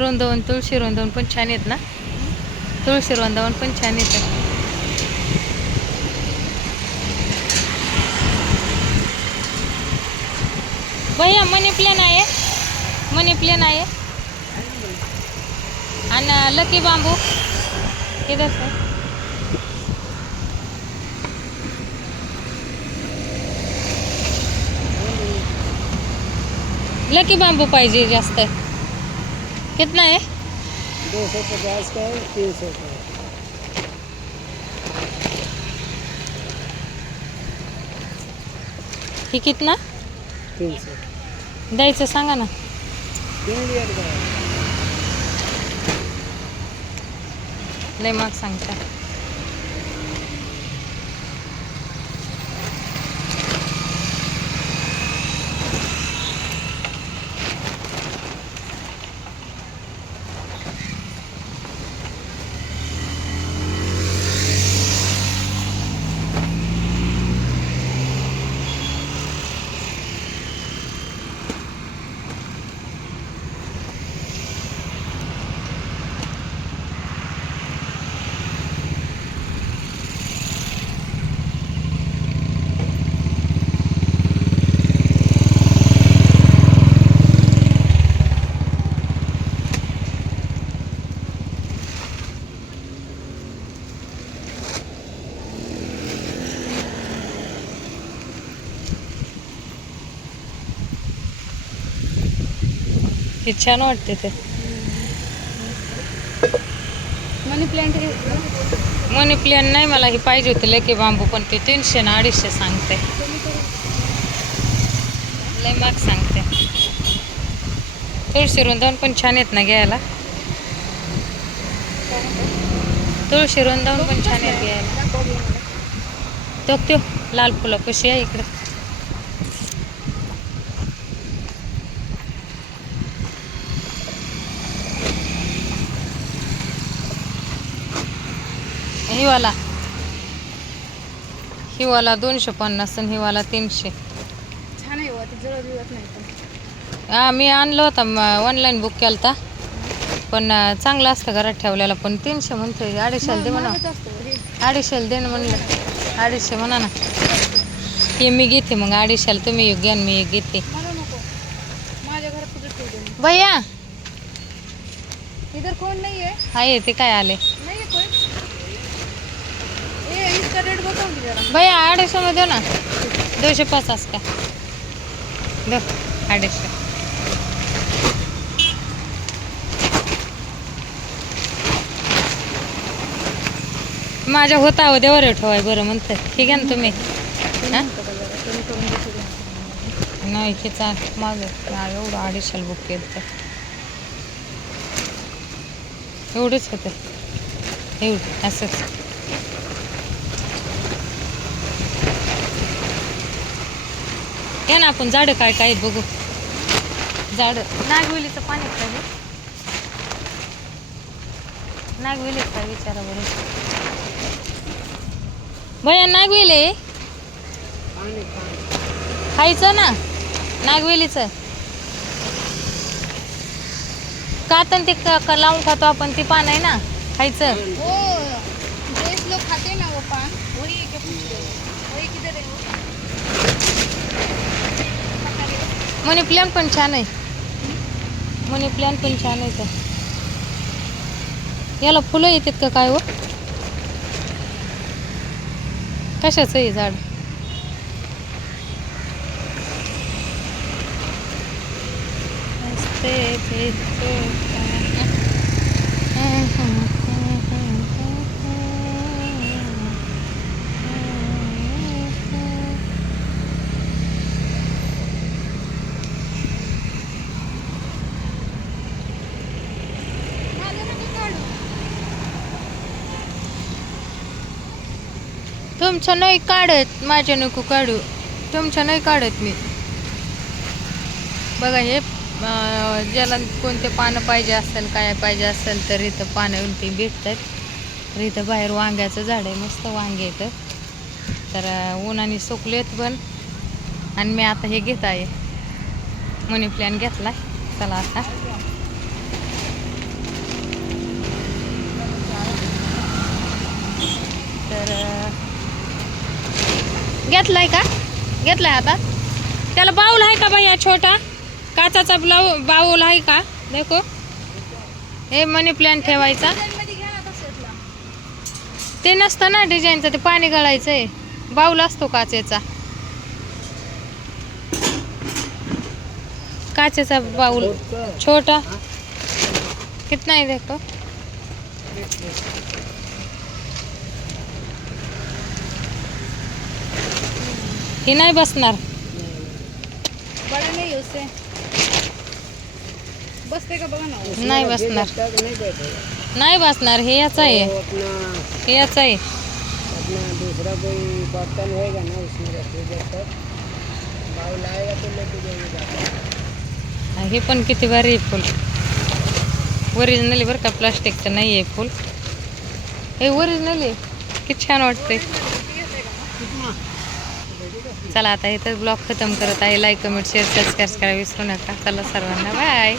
रुंदावून तुळशी रुंदावून पण छान आहेत ना. तुळशी रुंदावून पण छान येतं. भैया मनी प्लॅन आहे. मनी प्लॅन आहे. आणि लकी बांबू किधर से? लकी बांबू पाहिजे जास्त. कितना है? 250 का है, 300 का है। ही कितना 300 द्यायचं सांगा ना. इंडियन का है। लय महाग सांगता. हे छान वाटते ते. मनी प्लांट मनी प्लॅन नाही मला हे पाहिजे होते लकी बांबू, पण ते 300 ना 250 सांगते. लय महाग सांगते. तुळशी रुंदावून पण छान आहेत ना घ्यायला. तुळशी रुंदावून पण छान आहेत घ्यायला. तो लाल फुलं कशी आहे इकडे. हिवाला 250 आणि हिवाला 300. छान आहे. ते जवळ दिवस नाही पण. हा मी आणलं होतं, ऑनलाईन बुक केलं होता. पण चांगलं असतं घरात ठेवलेला. पण 300 म्हणतोय. 250 दे म्हणा. 250 दे ना म्हणलं. 250 म्हणा ना. हे मी घेते मग 250. तुम्ही एक घ्या मी एक घेते. मला नको. माझ्या घरात कुठे ठेवते भैया इधर कोण नाही आहे. आहे ते काय आले नाही आहे कोण. इसका रेट बताओ जरा. भैया 250 में दो ना. 250 का दो. 250. माझ्या होता हो देवर ठेवाय बरं म्हणतं. ठीक आहे ना तुम्ही. नाही हे चाल माझं एवढं 250 बुक केलं तर एवढंच होतं. एवढं असंच. या ना आपण झाडं काय काय बघू. झाडं नागवेलीचं पाणी पाहिजे. नागवेलीत काय विचारा बरं. भैया नागवेली खायचं ना नागवेलीचं. कातन ते लावून खातो आपण. ते पान आहे ना खायचं. वो देश लोग खाते ना वो पान. वही है क्या पूछते हो. वही किधर है वो. मनी प्लॅन पण छान आहे. मनी प्लॅन पण छान आहे. तर याला फुलं येतात का काय हो. कशाचं आहे झाड. तुमचं नाही काढत. माझ्या नको काढू. तुमचं नाही काढत मी. बघा हे ज्याला कोणते पानं पाहिजे असेल काय पाहिजे असेल तर इथं पानं उलटी भेटतात. तर इथं बाहेर वांग्याचं झाड आहे. मस्त वांगे येतं. तर उन्हाने सुकलेत पण. आणि मी आता हे घेत आहे. मनी प्लॅन घेतला. चला आता घेतलाय का? घेतलाय आता. त्याला बाऊल आहे का भैया छोटा काचाचा बाऊल आहे का? देखो हे मनी प्लांट ठेवायचा. मध्ये घ्या ना तसंच. ते नसतं ना डिझाईनचं, ते पाणी गळायचंय. बाऊल असतो काचेचा, काचेचा बाऊल छोटा. कितना आहे देखो. ही नाही बसणार. बड़ा नहीं उससे बसते का बघा ना वो. नाही बसणार. नहीं बैठेगा नाही बसणार. हे याचा आहे, वो अपना हे याचा आहे. अपना दूसरा कोई बर्तन होएगा ना उसमें रखिए जब तक बाउल आएगा तो लेके जाइएगा. हे पण किती भारी आहे फुल. ओरिजिनल बरं का, प्लास्टिकचं नाही आहे फुल. हे ओरिजिनल आहे. किती छान वाटतंय. चला आता इथं ब्लॉग खतम करत आहे. लाईक कमेंट शेअर सबस्क्राईब करा विसरू नका. चला सर्वांना बाय.